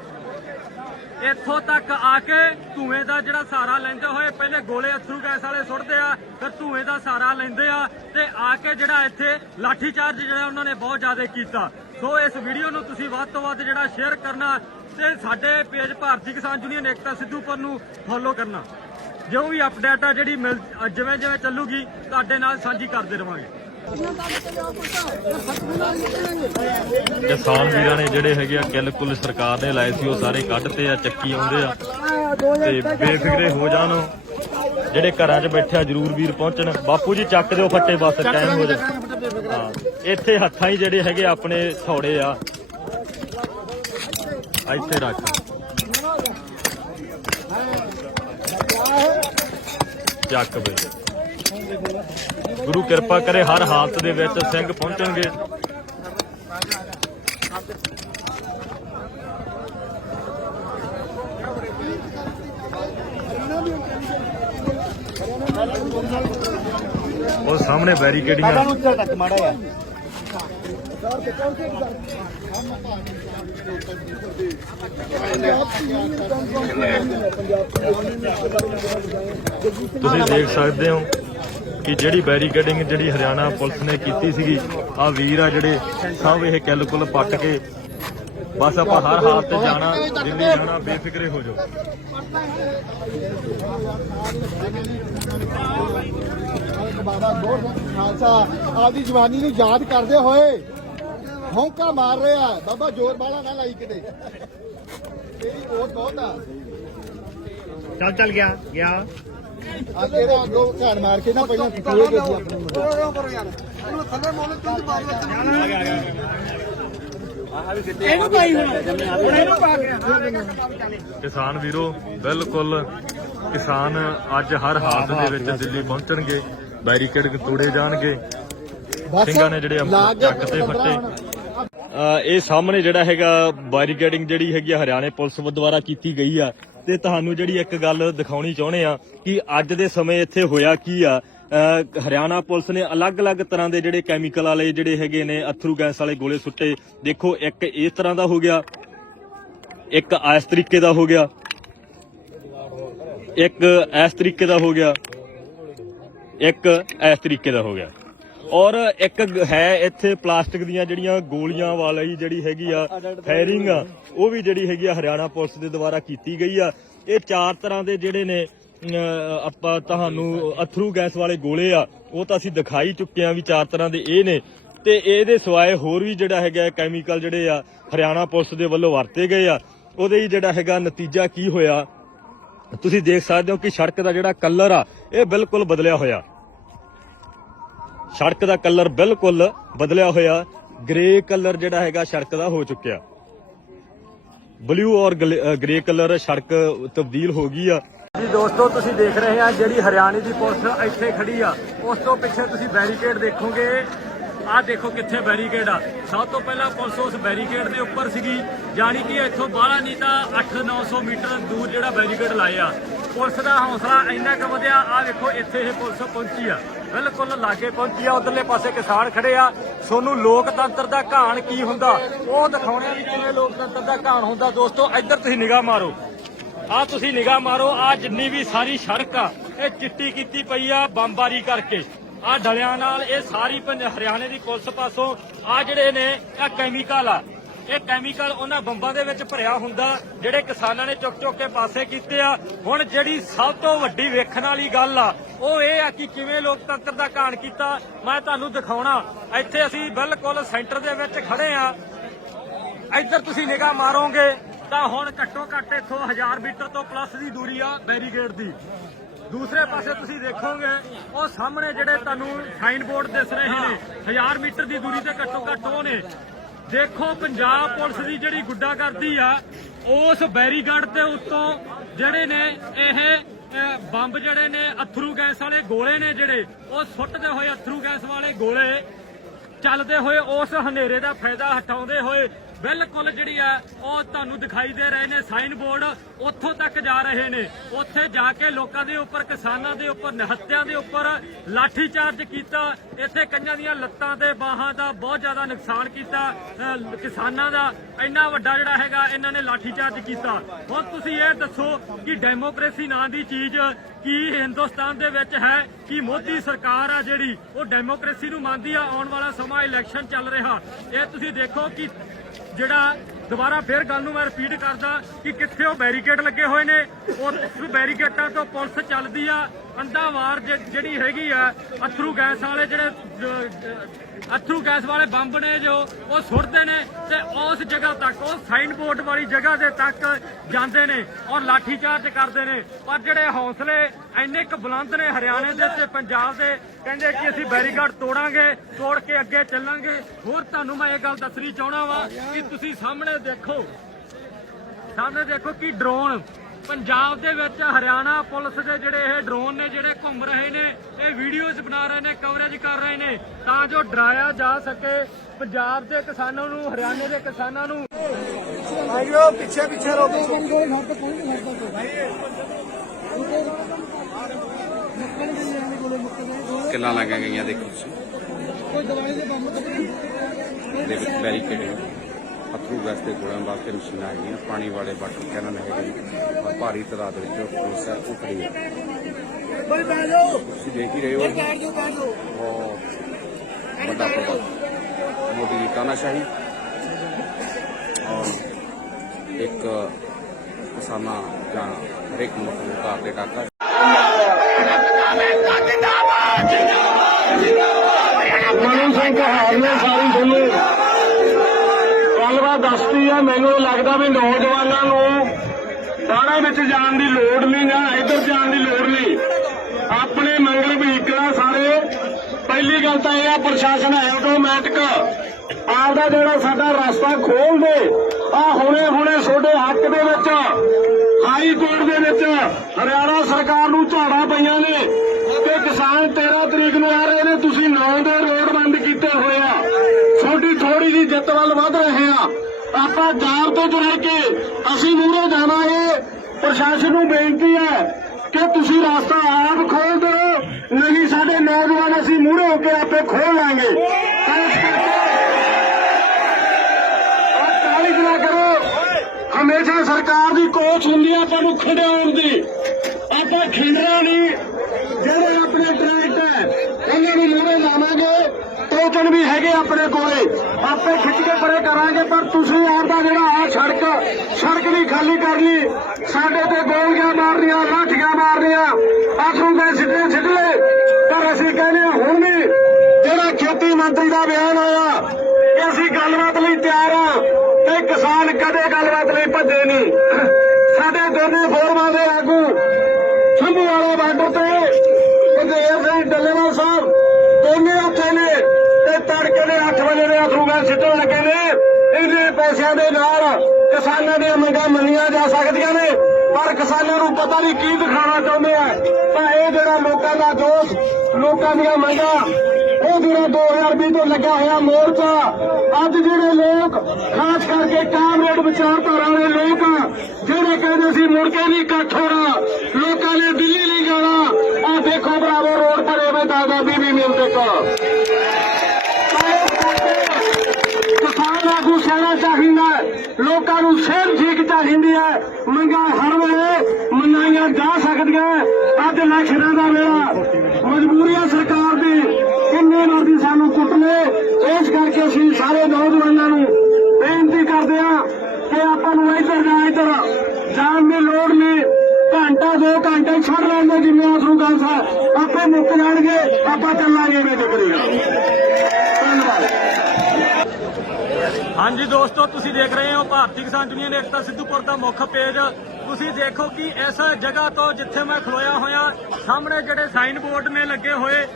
ਇੱਥੋਂ ਤੱਕ ਆ ਕੇ ਧੂਏ ਦਾ ਜਿਹੜਾ ਸਹਾਰਾ ਲੈਂਦੇ ਹੋਏ, ਪਹਿਲੇ ਗੋਲੇ ਅਥਰੂ ਗੈਸ ਵਾਲੇ ਸੁੱਟਦੇ ਆ, ਫਿਰ ਧੂਏ ਦਾ ਸਹਾਰਾ ਲੈਂਦੇ ਆ ਤੇ ਆ ਕੇ ਜਿਹੜਾ ਇੱਥੇ ਲਾਠੀ ਚਾਰਜ ਜਿਹੜਾ ਉਹਨਾਂ ਨੇ ਬਹੁਤ ਜ਼ਿਆਦਾ ਕੀਤਾ। ਸੋ ਇਸ ਵੀਡੀਓ ਨੂੰ ਤੁਸੀਂ ਵੱਧ ਤੋਂ ਵੱਧ ਜਿਹੜਾ ਸ਼ੇਅਰ ਕਰਨਾ ਤੇ ਸਾਡੇ ਪੇਜ ਭਾਰਤੀ ਕਿਸਾਨ ਯੂਨੀਅਨ ਏਕਤਾ ਸਿੱਧੂਪੁਰ ਨੂੰ ਫੋਲੋ ਕਰਨਾ। ਜੋ ਵੀ ਅਪਡੇਟ ਆ ਜਿਹੜੀ ਮਿਲ ਜਿਵੇਂ ਜਿਵੇਂ ਚੱਲੂਗੀ, ਤੁਹਾਡੇ ਨਾਲ ਸਾਂਝੀ ਕਰਦੇ ਰਵਾਂਗੇ। ਕਿਸਾਨ ਵੀਰਾਂ ਨੇ ਜਿਹੜੇ ਹੈਗੇ ਆ ਕਿੱਲ ਕੁੱਲ ਸਰਕਾਰ ਨੇ ਲਾਏ ਸੀ ਉਹ ਸਾਰੇ ਕੱਢਤੇ ਆ ਚੱਕੀ ਆਉਂਦੇ ਆ। ਤੇ ਬੇਫਿਕਰੇ ਹੋ ਜਾਣ ਜਿਹੜੇ ਘਰਾਂ 'ਚ ਬੈਠੇ ਆ ਜਰੂਰ ਵੀਰ ਪਹੁੰਚਣ। ਬਾਪੂ ਜੀ ਚੱਕ ਦਿਓ ਫੱਟੇ ਬਸ ਟਾਈਮ ਹੋ ਜਾ ਇੱਥੇ ਹੱਥਾਂ ਹੀ ਜਿਹੜੇ ਹੈਗੇ ਆਪਣੇ ਥੋੜੇ ਆ। ਇੱਥੇ ਰੱਖ। ਚੱਕ ਬਈ। ਗੁਰੂ ਕਿਰਪਾ ਕਰੇ ਹਰ ਹਾਲਤ ਦੇ ਵਿੱਚ ਸਿੰਘ ਪਹੁੰਚਣਗੇ। ਉਹ ਸਾਹਮਣੇ ਬੈਰੀਕੇਡਿੰਗਾਂ ਤੁਸੀਂ ਦੇਖ ਸਕਦੇ ਹੋ ਕਿ ਜਿਹੜੀ ਬੈਰੀਕੇਡਿੰਗ ਜਿਹੜੀ ਹਰਿਆਣਾ ਪੁਲਿਸ ਨੇ ਕੀਤੀ ਸੀਗੀ ਆ ਵੀਰ ਆ ਜਿਹੜੇ ਸਭ ਇਹ ਕਿੱਲ ਕੁੱਲ ਪੱਟ ਕੇ ਬਸ ਆਪਾਂ ਹਰ ਹਾਲਤ ਤੇ ਜਾਣਾ ਦਿੱਲੀ ਜਾਣਾ ਬੇਫਿਕਰੇ ਹੋ ਜਾਓ। ਬਾਬਾ ਗੋਰ ਖਾਲਸਾ ਆਪਦੀ ਜਵਾਨੀ ਨੂੰ ਯਾਦ ਕਰਦੇ ਹੋਏ ਹੌਂਕਾ ਮਾਰ ਰਿਹਾ ਬਾਬਾ ਜ਼ੋਰ ਬਾਲਾ ਨਾ ਲਾਈ ਕਿਤੇ। ਤੇਰੀ ਬਹੁਤ ਬਹੁਤ ਆ। ਚੱਲ ਚੱਲ ਗਿਆ ਗਿਆ। ਆ ਕਿਹੜਾ ਅੱਗੋਂ ਘਰ ਮਾਰ ਕੇ ਨਾ ਪਹਿਲਾਂ ਫੇਰ ਗਏ ਸੀ ਆਪਣੇ ਮੁੰਡੇ ਇਹਨੂੰ ਪਾਈ ਹੁਣ। ਹੁਣ ਇਹਨੂੰ ਪਾ ਕੇ ਕਿਸਾਨ ਵੀਰੋ ਬਿਲਕੁਲ ਕਿਸਾਨ ਅੱਜ ਹਰ ਹਾਲਤ ਦੇ ਵਿੱਚ ਦਿੱਲੀ ਪਹੁੰਚਣਗੇ ਬੈਰੀਕੇਡ ਤੋੜੇ ਜਾਣਗੇ। ਸਿੰਘਾਂ ਨੇ ਜਿਹੜੇ ਚੱਕ ਤੇ ਫੱਟੇ। ਇਹ ਸਾਹਮਣੇ ਜਿਹੜਾ ਹੈਗਾ ਬੈਰੀਕੇਡਿੰਗ ਜਿਹੜੀ ਹੈਗੀ ਆ ਹਰਿਆਣੇ ਪੁਲਿਸ ਦੁਆਰਾ ਕੀਤੀ ਗਈ ਆ। ਤੇ ਤੁਹਾਨੂੰ ਜਿਹੜੀ ਇੱਕ ਗੱਲ ਦਿਖਾਉਣੀ ਚਾਹੁੰਦੇ ਆ ਕਿ ਅੱਜ ਦੇ ਸਮੇਂ ਇੱਥੇ ਹੋਇਆ ਕੀ ਆ? ਹਰਿਆਣਾ ਪੁਲਿਸ ਨੇ ਅਲੱਗ-ਅਲੱਗ ਤਰ੍ਹਾਂ ਦੇ ਜਿਹੜੇ ਕੈਮੀਕਲ ਵਾਲੇ ਜਿਹੜੇ ਹੈਗੇ ਨੇ, ਅਥਰੂ ਗੈਸ ਵਾਲੇ ਗੋਲੇ ਸੁੱਟੇ। ਦੇਖੋ, ਇੱਕ ਇਸ ਤਰ੍ਹਾਂ ਦਾ ਹੋ ਗਿਆ, ਇੱਕ ਇਸ ਤਰੀਕੇ ਦਾ ਹੋ ਗਿਆ, ਇੱਕ ਇਸ ਤਰੀਕੇ ਦਾ ਹੋ ਗਿਆ, ਇੱਕ ਇਸ ਤਰੀਕੇ ਦਾ ਹੋ ਗਿਆ। ਔਰ ਇੱਕ ਹੈ ਇੱਥੇ ਪਲਾਸਟਿਕ ਦੀਆਂ ਜਿਹੜੀਆਂ ਗੋਲੀਆਂ ਵਾਲੀ ਜਿਹੜੀ ਹੈਗੀ ਆ ਫਾਇਰਿੰਗ ਆ। ਉਹ ਵੀ ਜਿਹੜੀ ਹੈਗੀ ਆ ਹਰਿਆਣਾ ਪੁਲਿਸ ਦੇ ਦੁਆਰਾ ਕੀਤੀ ਗਈ ਆ। ਇਹ ਚਾਰ ਤਰ੍ਹਾਂ ਦੇ ਜਿਹੜੇ ਨੇ ਆਪਾਂ ਤੁਹਾਨੂੰ ਅਥਰੂ ਗੈਸ ਵਾਲੇ ਗੋਲੇ ਆ ਉਹ ਤਾਂ ਅਸੀਂ ਦਿਖਾਈ ਚੁੱਕੇ ਆ ਵੀ ਚਾਰ ਤਰ੍ਹਾਂ ਦੇ ਇਹ ਨੇ। ਤੇ ਇਹਦੇ ਸਿਵਾਏ ਹੋਰ ਵੀ ਜਿਹੜਾ ਹੈਗਾ ਕੈਮੀਕਲ ਜਿਹੜੇ ਆ ਹਰਿਆਣਾ ਪੁਲਿਸ ਦੇ ਵੱਲੋਂ ਵਰਤੇ ਗਏ ਆ। ਉਹਦੇ ਹੀ ਜਿਹੜਾ ਹੈਗਾ ਨਤੀਜਾ ਕੀ ਹੋਇਆ? ਤੁਸੀਂ ਦੇਖ ਸਕਦੇ ਹੋ ਕਿ ਸੜਕ ਦਾ ਜਿਹੜਾ ਕਲਰ ਆ ਇਹ ਬਿਲਕੁਲ ਬਦਲਿਆ ਹੋਇਆ। ਸੜਕ ਦਾ ਕਲਰ ਬਿਲਕੁਲ ਬਦਲਿਆ ਹੋਇਆ, ਗ੍ਰੇ ਕਲਰ ਜਿਹੜਾ ਹੈਗਾ ਸੜਕ ਦਾ ਹੋ ਚੁੱਕਿਆ। ਬਲੂ ਔਰ ਗ੍ਰੇ ਕਲਰ ਸੜਕ ਤਬਦੀਲ ਹੋ ਗਈ ਆ। ਜੀ ਦੋਸਤੋ, ਤੁਸੀਂ ਦੇਖ ਰਹੇ ਆ ਜਿਹੜੀ ਹਰਿਆਣੇ ਦੀ ਪੁਲਿਸ ਇੱਥੇ ਖੜੀ ਆ। ਉਸ ਤੋਂ ਪਿੱਛੇ ਤੁਸੀਂ ਬੈਰੀਕੇਡ ਦੇਖੋਗੇ। ਆਹ ਦੇਖੋ ਕਿੱਥੇ ਬੈਰੀਕੇਡ ਆ। ਸਭ ਤੋਂ ਪਹਿਲਾਂ ਪੁਲਿਸ ਉਸ ਬੈਰੀਕੇਡ ਦੇ ਉੱਪਰ ਸੀਗੀ। ਯਾਨੀ ਕਿ ਇੱਥੋਂ ਬਾਹਲਾ ਨਹੀਂ ਤਾਂ 8-900 ਮੀਟਰ ਦੂਰ ਜਿਹੜਾ ਬੈਰੀਕੇਡ ਲਾਇਆ। ਪੁਲਿਸ ਦਾ ਹੌਸਲਾ ਇੰਨਾ ਕੁ ਵਧਿਆ ਆ ਦੇਖੋ ਇੱਥੇ ਇਹ ਪੁਲਿਸ ਪਹੁੰਚੀ ਆ। ਬਿਲਕੁਲ ਲਾਗੇ ਪਹੁੰਚੀ ਆ, ਉਧਰਲੇ ਪਾਸੇ ਕਿਸਾਨ ਖੜੇ ਆ। ਸੋਨੂੰ ਲੋਕਤੰਤਰ ਦਾ ਘਾਣ ਕੀ ਹੁੰਦਾ? ਉਹ ਦਿਖਾਉਣੇ ਵੀ ਕਿਵੇਂ ਲੋਕਤੰਤਰ ਦਾ ਘਾਣ ਹੁੰਦਾ। ਦੋਸਤੋ, ਇੱਧਰ ਤੁਸੀਂ ਨਿਗਾਹ ਮਾਰੋ। ਆ ਤੁਸੀਂ ਨਿਗਾਹ ਮਾਰੋ ਆ ਜਿੰਨੀ ਵੀ ਸਾਰੀ ਸੜਕ ਆ, ਇਹ ਚਿੱਟੀ ਕੀਤੀ ਪਈ ਆ, ਬੰਬਾਰੀ ਕਰਕੇ। ਆ ਡਲਿਆਂ ਨਾਲ ਇਹ ਸਾਰੀ ਹਰਿਆਣੇ ਦੀ ਪੁਲਿਸ ਪਾਸੋਂ ਆ ਜਿਹੜੇ ਨੇ ਇਹ ਕੈਮੀਕਲ ਆ ਇਹ ਕੈਮੀਕਲ ਉਹਨਾਂ ਬੰਬਾਂ ਦੇ ਵਿੱਚ ਭਰਿਆ ਹੁੰਦਾ ਜਿਹੜੇ ਕਿਸਾਨਾਂ ਨੇ ਚੁੱਕ ਚੁੱਕ ਕੇ ਪਾਸੇ ਕੀਤੇ ਆ। ਹੁਣ ਜਿਹੜੀ ਸਭ ਤੋਂ ਵੱਡੀ ਵੇਖਣ ਵਾਲੀ ਗੱਲ ਆ ਉਹ ਇਹ ਆ ਕਿ ਕਿਵੇਂ ਲੋਕਤੰਤਰ ਦਾ ਘਾਣ ਕੀਤਾ। ਮੈਂ ਤੁਹਾਨੂੰ ਦਿਖਾਉਣਾ ਇੱਥੇ ਅਸੀਂ ਬਿਲਕੁਲ ਸੈਂਟਰ ਦੇ ਵਿੱਚ ਖੜੇ ਆ। ਇੱਧਰ ਤੁਸੀਂ ਨਿਗਾਹ ਮਾਰੋਗੇ ਤਾਂ ਹੁਣ ਘੱਟੋ ਘੱਟ ਇੱਥੋਂ 1000 ਮੀਟਰ ਤੋਂ ਪਲੱਸ ਦੀ ਦੂਰੀ ਆ ਬੈਰੀਕੇਡ ਦੀ। ਦੂਸਰੇ ਪਾਸੇ ਤੁਸੀਂ ਦੇਖੋਗੇ ਉਹ ਸਾਹਮਣੇ ਜਿਹੜੇ ਤੁਹਾਨੂੰ ਸਾਈਨ ਬੋਰਡ ਦਿਸ ਰਹੇ ਨੇ 1000 ਮੀਟਰ ਦੀ ਦੂਰੀ ਤੇ ਘੱਟੋ ਘੱਟ ਉਹ ਨੇ। ਦੇਖੋ, ਪੰਜਾਬ ਪੁਲਿਸ ਦੀ ਜਿਹੜੀ ਗੁੱਡਾ ਕਰਦੀ ਆ, ਉਸ ਬੈਰੀਗਾਰਡ ਦੇ ਉੱਤੋਂ ਜਿਹੜੇ ਨੇ, ਇਹ ਬੰਬ ਜਿਹੜੇ ਨੇ, ਅਥਰੂ ਗੈਸ ਵਾਲੇ ਗੋਲੇ ਨੇ ਜਿਹੜੇ, ਉਹ ਸੁੱਟਦੇ ਹੋਏ ਅਥਰੂ ਗੈਸ ਵਾਲੇ ਗੋਲੇ ਚੱਲਦੇ ਹੋਏ ਉਸ ਹਨੇਰੇ ਦਾ ਫਾਇਦਾ ਹਟਾਉਂਦੇ ਹੋਏ ਬਿਲਕੁਲ ਜਿਹੜੀ ਆ, ਉਹ ਤੁਹਾਨੂੰ ਦਿਖਾਈ ਦੇ ਰਹੇ ਨੇ ਸਾਈਨ ਬੋਰਡ ਉੱਥੋਂ ਤੱਕ ਜਾ ਰਹੇ ਨੇ। ਉੱਥੇ ਜਾ ਕੇ ਲੋਕਾਂ ਦੇ ਉੱਪਰ, ਕਿਸਾਨਾਂ ਦੇ ਉੱਪਰ, ਨਿਹੱਤਿਆਂ ਦੇ ਉੱਪਰ ਲਾਠੀ ਚਾਰਜ ਕੀਤਾ। ਇੱਥੇ ਕਈਆਂ ਦੀਆਂ ਲੱਤਾਂ ਤੇ ਬਾਹਾਂ ਦਾ ਬਹੁਤ ਜ਼ਿਆਦਾ ਨੁਕਸਾਨ ਕੀਤਾ। ਕਿਸਾਨਾਂ ਦਾ ਇੰਨਾ ਵੱਡਾ ਜਿਹੜਾ ਹੈਗਾ, ਇਹਨਾਂ ਨੇ ਲਾਠੀ ਚਾਰਜ ਕੀਤਾ। ਹੁਣ ਤੁਸੀਂ ਇਹ ਦੱਸੋ ਕਿ ਡੈਮੋਕ੍ਰੇਸੀ ਨਾਂ ਦੀ ਚੀਜ਼ ਕੀ ਹਿੰਦੁਸਤਾਨ ਦੇ ਵਿੱਚ ਹੈ, ਕਿ ਮੋਦੀ ਸਰਕਾਰ ਆ ਜਿਹੜੀ, ਉਹ ਡੈਮੋਕ੍ਰੇਸੀ ਨੂੰ ਮੰਨਦੀ ਆ? ਆਉਣ ਵਾਲਾ ਸਮਾਂ ਇਲੈਕਸ਼ਨ ਚੱਲ ਰਿਹਾ। ਇਹ ਤੁਸੀਂ ਦੇਖੋ ਕਿ ਜਿਹੜਾ ਦੁਬਾਰਾ ਫੇਰ ਗੱਲ ਨੂੰ ਮੈਂ ਰਿਪੀਟ ਕਰਦਾ ਕਿ ਕਿੱਥੇ ਉਹ ਬੈਰੀਕੇਡ ਲੱਗੇ ਹੋਏ ਨੇ। ਉਹ ਬੈਰੀਕੇਡਾਂ ਤੋਂ ਪੁਲਿਸ ਚੱਲਦੀ ਆ। ਅੰਦਾਵਾਰ ਜਿਹੜੀ ਹੈਗੀ ਆ, ਅਥਰੂ ਗੈਸ ਵਾਲੇ ਜਿਹੜੇ ਅਥਰੂ ਗੈਸ ਵਾਲੇ ਬੰਬ ਨੇ ਜੋ, ਉਹ ਸੁੱਟਦੇ ਨੇ ਤੇ ਉਸ ਜਗ੍ਹਾ ਤੱਕ, ਉਹ ਸਾਈਨ ਬੋਰਡ ਵਾਲੀ ਜਗ੍ਹਾ ਦੇ ਤੱਕ ਜਾਂਦੇ ਨੇ ਔਰ ਲਾਠੀ ਚਾਰਜ ਕਰਦੇ ਨੇ। ਪਰ ਜਿਹੜੇ ਹੌਸਲੇ ਇੰਨੇ ਕੁ ਬੁਲੰਦ ਨੇ ਹਰਿਆਣੇ ਦੇ ਤੇ ਪੰਜਾਬ ਦੇ ਕਹਿੰਦੇ ਕਿ ਅਸੀਂ ਬੈਰੀਕੇਡ ਤੋੜਾਂਗੇ ਤੋੜ ਕੇ ਅੱਗੇ ਚੱਲਾਂਗੇ। ਹੋਰ ਤੁਹਾਨੂੰ ਮੈਂ ਇਹ ਗੱਲ ਦੱਸਣੀ ਚਾਹਣਾ ਵਾਂ ਕਿ ਤੁਸੀਂ ਸਾਹਮਣੇ ਦੇਖੋ ਸਾਹਮਣੇ ਦੇਖੋ ਕਿ ਡਰੋਨ ਪੰਜਾਬ ਦੇ ਵਿੱਚ ਹਰਿਆਣਾ ਪੁਲਿਸ ਦੇ ਜਿਹੜੇ ਇਹ ਡਰੋਨ ਨੇ ਜਿਹੜੇ ਘੁੰਮ ਰਹੇ ਨੇ ਇਹ ਵੀਡੀਓਜ਼ ਬਣਾ ਰਹੇ ਨੇ ਕਵਰੇਜ ਕਰ ਰਹੇ ਨੇ ਤਾਂ ਜੋ ਡਰਾਇਆ ਜਾ ਸਕੇ ਪੰਜਾਬ ਦੇ ਕਿਸਾਨਾਂ ਨੂੰ ਹਰਿਆਣੇ ਦੇ ਕਿਸਾਨਾਂ ਨੂੰ। ਆਇਓ ਪਿੱਛੇ ਪਿੱਛੇ ਰੋਕੋ ਕਿੱਲਾਂ ਲੱਗੀਆਂ ਗਈਆਂ ਦੇਖੋ ਤੁਸੀਂ। ਦੇ ਵਿੱਚ ਬੈਰੀਕੇਡ ਅਥਰੂ ਗੈਸ ਦੇ ਵਾਸਤੇ ਮਸ਼ੀਨਾਂ ਹੈਗੀਆਂ ਪਾਣੀ ਵਾਲੇ ਵਾਟਰ ਕੈਨਨ ਹੈਗੇ ਔਰ ਭਾਰੀ ਤਾਦਾਦ ਵਿੱਚ ਪੁਲਿਸ ਹੈ ਉਹ ਖੜੀ ਹੈ। ਤੁਸੀਂ ਦੇਖ ਹੀ ਰਹੇ ਹੋ। ਬਹੁਤ ਵੱਡਾ ਪ੍ਰਭਾਵ ਮੋਦੀ ਦੀ ਤਾਨਾਸ਼ਾਹੀ। ਔਰ ਇੱਕ ਕਿਸਾਨਾਂ ਜਾਂ ਹਰੇਕ ਘਰ ਦੇ ਟਾਕਾ ਸਿੰਘ ਸਾਰੀ ਤੁਹਾਨੂੰ ਗੱਲਬਾਤ ਦੱਸਦੀ ਆ, ਮੈਨੂੰ ਲੱਗਦਾ ਵੀ ਨੌਜਵਾਨਾਂ ਨੂੰ ਥਾਣੇ ਵਿੱਚ ਜਾਣ ਦੀ ਲੋੜ ਨਹੀਂ ਨਾ ਇੱਧਰ ਜਾਣ ਦੀ ਲੋੜ ਨਹੀਂ। ਆਪਣੇ ਮੰਗਲ ਵਹੀਕਲਾਂ ਸਾਰੇ। ਪਹਿਲੀ ਗੱਲ ਤਾਂ ਇਹ ਆ, ਪ੍ਰਸ਼ਾਸਨ ਆਟੋਮੈਟਿਕ ਆਪਦਾ ਜਿਹੜਾ ਸਾਡਾ ਰਸਤਾ ਖੋਲ ਦੇ ਆ ਹੁਣੇ ਹੁਣੇ ਤੁਹਾਡੇ ਹੱਕ ਦੇ ਵਿੱਚ, ਹਾਈ ਕੋਰਟ ਦੇ ਵਿੱਚ ਹਰਿਆਣਾ ਸਰਕਾਰ ਨੂੰ ਝਾੜਾਂ ਪਈਆਂ ਨੇ। ਕਿ ਕਿਸਾਨ 13 ਤਰੀਕ ਨੂੰ ਆ ਰਹੇ ਨੇ, ਤੁਸੀਂ 9 ਦੇ ਰੋਡ ਆ। ਛੋਟੀ ਥੋੜੀ ਜੀ ਜਿੱਤ ਵੱਲ ਵਧ ਰਹੇ ਆ। ਆਪਾਂ ਜਾਬ ਤੋਂ ਜੁੜ ਕੇ ਅਸੀਂ ਮੂਹਰੇ ਜਾਵਾਂਗੇ। ਪ੍ਰਸ਼ਾਸਨ ਨੂੰ ਬੇਨਤੀ ਹੈ ਕਿ ਤੁਸੀਂ ਰਸਤਾ ਆਪ ਖੋਲ ਦਿਓ, ਨਹੀਂ ਸਾਡੇ ਨੌਜਵਾਨ ਅਸੀਂ ਮੂਹਰੇ ਹੋ ਕੇ ਆਪੇ ਖੋਲ ਲਾਂਗੇ। ਤਾਂ ਇਸ ਕਰੋ। ਹਮੇਸ਼ਾ ਸਰਕਾਰ ਦੀ ਕੋਚ ਹੁੰਦੀ ਆ ਆਪਾਂ ਨੂੰ ਖੜਾਉਣ ਦੀ। ਆਪਾਂ ਖਿੰਡਰਾ ਨਹੀਂ। ਜਿਹੜੇ ਆਪਣੇ ਟਰੈਕਟ ਹੈ ਉਹਨਾਂ ਨੂੰ ਮੂਹਰੇ ਲਾਵਾਂਗੇ ਟੋਕਨ ਵੀ ਹੈਗੇ ਆਪਣੇ ਕੋਲੇ। ਆਪੇ ਖਿੱਚ ਕੇ ਪਰੇ ਕਰਾਂਗੇ, ਪਰ ਤੁਸੀਂ ਆਪਦਾ ਜਿਹੜਾ ਆ ਸੜਕ ਸੜਕ ਵੀ ਖਾਲੀ ਕਰ ਲਈ ਸਾਡੇ ਤੇ ਗੋਲੀਆਂ ਮਾਰਨੀਆਂ, ਲਾਠੀਆਂ ਮਾਰਨੀਆਂ। ਆਖਰੂ ਦੇ ਸਿੱਧੇ ਸਿੱਧੇ ਪਰ ਅਸੀਂ ਕਹਿੰਦੇ ਹਾਂ, ਹੁਣ ਵੀ ਜਿਹੜਾ ਖੇਤੀ ਮੰਤਰੀ ਦਾ ਬਿਆਨ ਆਇਆ ਕਿ ਅਸੀਂ ਗੱਲਬਾਤ ਲਈ ਤਿਆਰ ਆ ਤੇ ਕਿਸਾਨ ਕਦੇ ਗੱਲਬਾਤ ਲਈ ਭੱਜੇ ਨਹੀਂ ਸਾਡੇ ਦੋਨੇ ਫੋਰਮਾਂ ਦੇ ਆਗੂ ਸੰਭੂ ਵਾਲਾ ਬਾਰਡਰ ਤੇ ਕਦੇਰ ਸਿੰਘ ਡੱਲੇਵਾਲ ਸਾਹਿਬ ਦੋਨੇ ਉੱਥੇ ਨੇ ਤੇ ਤੜਕੇ ਦੇ 8 ਵਜੇ ਦੇ ਅਥਰੂਗਾ ਸਿੱਟਣ ਲੱਗੇ ਨੇ ਇਹਦੇ ਪੈਸਿਆਂ ਦੇ ਨਾਲ ਕਿਸਾਨਾਂ ਦੀਆਂ ਮੰਗਾਂ ਮੰਨੀਆਂ ਜਾ ਸਕਦੀਆਂ ਨੇ, ਪਰ ਕਿਸਾਨਾਂ ਨੂੰ ਪਤਾ ਨਹੀਂ ਕੀ ਦਿਖਾਉਣਾ ਚਾਹੁੰਦੇ ਆ। ਤਾਂ ਇਹ ਜਿਹੜਾ ਲੋਕਾਂ ਦਾ ਦੋਸ਼, ਲੋਕਾਂ ਦੀਆਂ ਮੰਗਾਂ, ਉਹ ਜਿਹੜਾ 2020 ਤੋਂ ਲੱਗਾ ਹੋਇਆ ਮੋਰਚਾ, ਅੱਜ ਜਿਹੜੇ ਲੋਕ, ਖਾਸ ਕਰਕੇ ਕਾਮਰੇਡ ਵਿਚਾਰਧਾਰਾ ਵਾਲੇ ਲੋਕ, ਜਿਹੜੇ ਕਹਿੰਦੇ ਸੀ ਮੁੜ ਕੇ ਨਹੀਂ ਇਕੱਠ ਹੋਣਾ, ਲੋਕਾਂ ਨੇ ਦਿੱਲੀ ਨਹੀਂ ਜਾਣਾ ਆ ਦੇਖੋ ਬਰਾਬਰ ਰੋਡ ਪਰ ਐਵੇਂ ਦਾਦਾ ਬੀਬੀ ਮਿਲਦੇ ਕੋ ਕਿਸਾਨ ਆਗੂ ਲੋਕਾਂ ਨੂੰ ਸਿਰ ਠੀਕ ਚਾਹੀਦੀ ਹੈ। ਮੰਗਾਂ ਹਰ ਵੇਲੇ ਮਨਾਈਆਂ ਜਾ ਸਕਦੀਆਂ। ਅੱਜ ਇਲੈਕਸ਼ਨਾਂ ਦਾ ਵੇਲਾ। ਮਜਬੂਰੀ ਸਰਕਾਰ ਦੀ ਕਿੰਨੇ ਮਰਦੀ ਸਾਨੂੰ ਕੁੱਟ ਇਸ ਕਰਕੇ ਅਸੀਂ ਸਾਰੇ ਨੌਜਵਾਨਾਂ ਨੂੰ ਬੇਨਤੀ ਕਰਦੇ ਹਾਂ ਕਿ ਆਪਾਂ ਨੂੰ ਇੱਧਰ ਜਾਂ ਇੱਧਰ ਜਾਣ ਦੀ ਲੋੜ ਨਹੀਂ। ਘੰਟਾ, ਦੋ ਘੰਟੇ ਛੱਡ ਲੈਂਦੇ ਦੇ ਜਿੰਨੇ ਆਸਰੂ ਆਪੇ ਮੁੱਕ ਜਾਣਗੇ, ਆਪਾਂ ਚੱਲਾਂਗੇ ਵੇ ਕਰੀਗਾ ਹਾਂਜੀ ਦੋਸਤੋ, ਤੁਸੀਂ ਦੇਖ ਰਹੇ ਹੋ ਭਾਰਤੀ ਕਿਸਾਨ ਯੂਨੀਅਨ ਏਕਤਾ ਸਿੱਧੂਪੁਰ ਦਾ ਮੁੱਖ ਪੇਜ। ਤੁਸੀਂ ਦੇਖੋ ਕਿ ਇਸ ਜਗ੍ਹਾ ਤੋਂ ਜਿੱਥੇ ਮੈਂ ਖਲੋਇਆ ਹੋਇਆ, ਸਾਹਮਣੇ ਜਿਹੜੇ ਸਾਈਨ ਬੋਰਡ ਨੇ ਲੱਗੇ ਹੋਏ,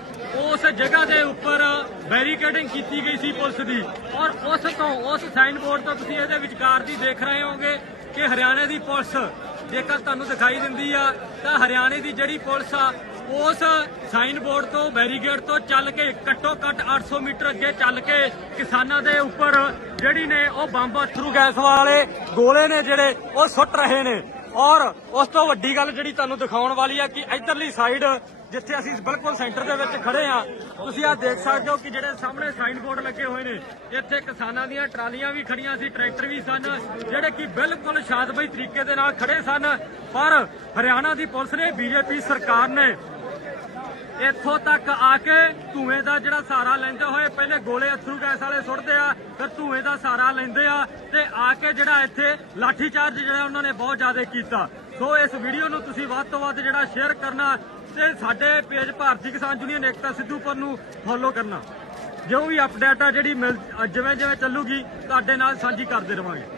ਉਸ ਜਗ੍ਹਾ ਦੇ ਉੱਪਰ ਬੈਰੀਕੇਡਿੰਗ ਕੀਤੀ ਗਈ ਸੀ ਪੁਲਿਸ ਦੀ। ਔਰ ਉਸ ਤੋਂ, ਉਸ ਸਾਈਨ ਬੋਰਡ ਤੋਂ ਤੁਸੀਂ ਇਹਦੇ ਵਿਚਕਾਰ ਦੀ ਦੇਖ ਰਹੇ ਹੋਗੇ ਕਿ ਹਰਿਆਣੇ ਦੀ ਪੁਲਿਸ, ਜੇਕਰ ਤੁਹਾਨੂੰ ਦਿਖਾਈ ਦਿੰਦੀ ਆ, ਤਾਂ ਹਰਿਆਣੇ ਦੀ ਜਿਹੜੀ ਪੁਲਿਸ ਆ ਉਸ ਸਾਈਨ ਬੋਰਡ ਤੋਂ ਬੈਰੀਗੇਡ ਤੋਂ ਚੱਲ ਕੇ ਘੱਟੋ ਘੱਟ 800 ਮੀਟਰ ਅੱਗੇ ਚੱਲ ਕੇ ਕਿਸਾਨਾਂ ਦੇ ਉੱਪਰ ਜਿਹੜੀ ਨੇ ਉਹ ਬੰਬ ਅਥਰੂ ਗੈਸ ਵਾਲੇ ਗੋਲੇ ਨੇ ਜਿਹੜੇ, ਉਹ ਸੁੱਟ ਰਹੇ ਨੇ। ਔਰ ਉਸ ਤੋਂ ਵੱਡੀ ਗੱਲ ਜਿਹੜੀ ਤੁਹਾਨੂੰ ਦਿਖਾਉਣ ਵਾਲੀ ਹੈ ਕਿ ਇਧਰਲੀ ਸਾਈਡ ਜਿੱਥੇ ਅਸੀਂ ਬਿਲਕੁਲ ਸੈਂਟਰ ਦੇ ਵਿੱਚ ਖੜੇ ਆ ਤੁਸੀਂ ਆ ਦੇਖ ਸਕਦੇ ਹੋ ਕਿ ਜਿਹੜੇ ਸਾਹਮਣੇ ਸਾਈਨ ਬੋਰਡ ਲੱਗੇ ਹੋਏ ਨੇ, ਇੱਥੇ ਕਿਸਾਨਾਂ ਦੀਆਂ ਟਰਾਲੀਆਂ ਵੀ ਖੜੀਆਂ ਸੀ, ਟਰੈਕਟਰ ਵੀ ਸਨ, ਜਿਹੜੇ ਕਿ ਬਿਲਕੁਲ ਸ਼ਾਂਤਮਈ ਤਰੀਕੇ ਦੇ ਨਾਲ ਖੜੇ ਸਨ। ਪਰ ਹਰਿਆਣਾ ਦੀ ਪੁਲਿਸ ਨੇ, ਬੀਜੇਪੀ ਸਰਕਾਰ ਨੇ ਇੱਥੋਂ ਤੱਕ ਆ ਕੇ ਧੂਏ ਦਾ ਜਿਹੜਾ ਸਹਾਰਾ ਲੈਂਦੇ ਹੋਏ, ਪਹਿਲੇ ਗੋਲੇ ਅਥਰੂ ਗੈਸ ਵਾਲੇ ਸੁੱਟਦੇ ਆ, ਫਿਰ ਧੂਏ ਦਾ ਸਹਾਰਾ ਲੈਂਦੇ ਆ ਤੇ ਆ ਕੇ ਜਿਹੜਾ ਇੱਥੇ ਲਾਠੀ ਚਾਰਜ ਜਿਹੜਾ ਉਹਨਾਂ ਨੇ ਬਹੁਤ ਜ਼ਿਆਦਾ ਕੀਤਾ। ਸੋ ਇਸ ਵੀਡੀਓ ਨੂੰ ਤੁਸੀਂ ਵੱਧ ਤੋਂ ਵੱਧ ਜਿਹੜਾ ਸ਼ੇਅਰ ਕਰਨਾ ਤੇ ਸਾਡੇ ਪੇਜ ਭਾਰਤੀ ਕਿਸਾਨ ਯੂਨੀਅਨ ਏਕਤਾ ਸਿੱਧੂਪੁਰ ਨੂੰ ਫੋਲੋ ਕਰਨਾ। ਜੋ ਵੀ ਅਪਡੇਟ ਆ ਜਿਹੜੀ ਮਿਲ ਜਿਵੇਂ ਜਿਵੇਂ ਚੱਲੂਗੀ, ਤੁਹਾਡੇ ਨਾਲ ਸਾਂਝੀ ਕਰਦੇ ਰਵਾਂਗੇ।